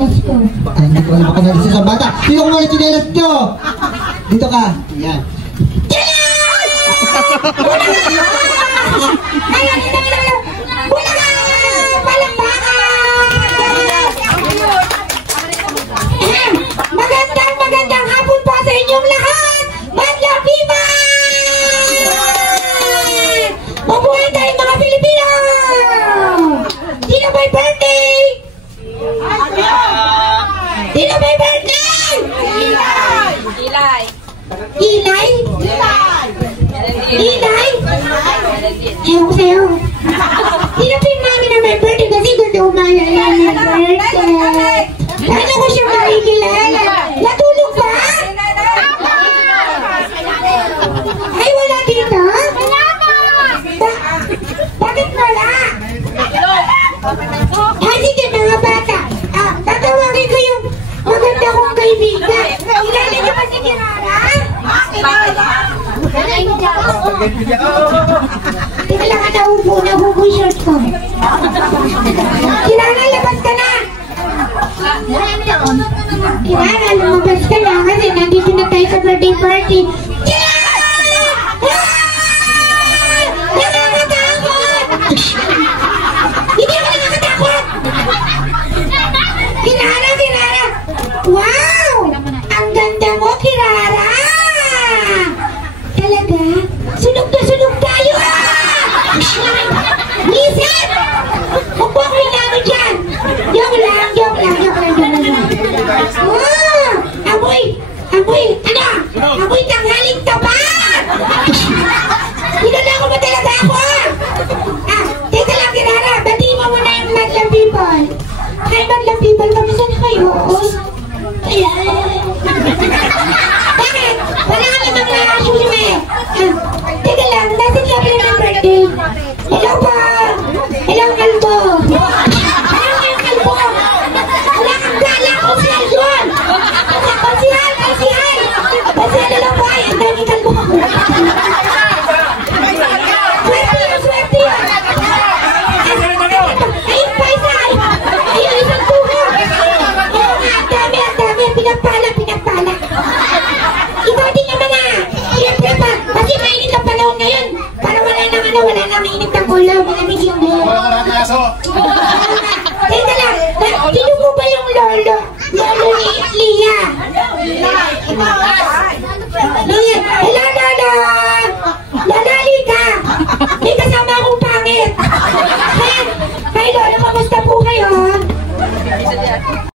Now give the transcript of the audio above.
chinelas ko. Ay, hindi ko alam baka nalis sa bata. Sino kung mga chinelas nyo? Dito ka. Yan. Magandang hapon po sa inyong lahat! Madla Viva! Mabuhay tayo mga Pilipino! Sino may birthday? Sino may birthday? Ilay! Ilay! Ilay? Ilay? Ewan ko sa'yo. Sino pa yung mami na may birthday kasi gusto ko maalala ng birthday? Ano ko siya makikilala? Natulog ba? Ay, wala dito? Bakit wala? Ay, sige mga bata. Tatawagin ko yung maganda kong kaibigan. Kilala niyo ba si Kirara? Teka lang, naubo na hubo yung shirt ko. Kirara, labas ka na! Kirara, lumabas ka na kasi nandito na tayo sa birthday party. Nakakatakot! Hindi ako nakakatakot! Kirara, Kirara! Wow! Ang ganda mo, Kirara! Talaga? Sunog na sunog tayo! Listen! Huwag mo ako hinamon dyan! Joke lang! Amoy! Ano? Amoy tanghaling tapat! Hinala ko ba talaga ako? Teka lang, Kirara. Batiin mo muna yung Madlang people. Hi, Madlang people. Kamusta na kayo? Bakit? Wala kami mga suliwe. Teka lang. Natin lang pala ng birthday. Hello po. Hello, kalbo. Hello, kalbo. Wala kang gala ko siya yun. Pasihan. Pasihan na lang po. Ay, ang dami kalbo ko. Swerte yun. Ayun pa isa. Ayun, isang tuho. Ang dami. Pinagpala. Ikaw din naman siyempre pa. Kasi mainit ang panahon ngayon. Para wala nang init ang ulo. Malamig yung buho. Teka lang. Sino mo ba yung lolo? Lolo ni Lia.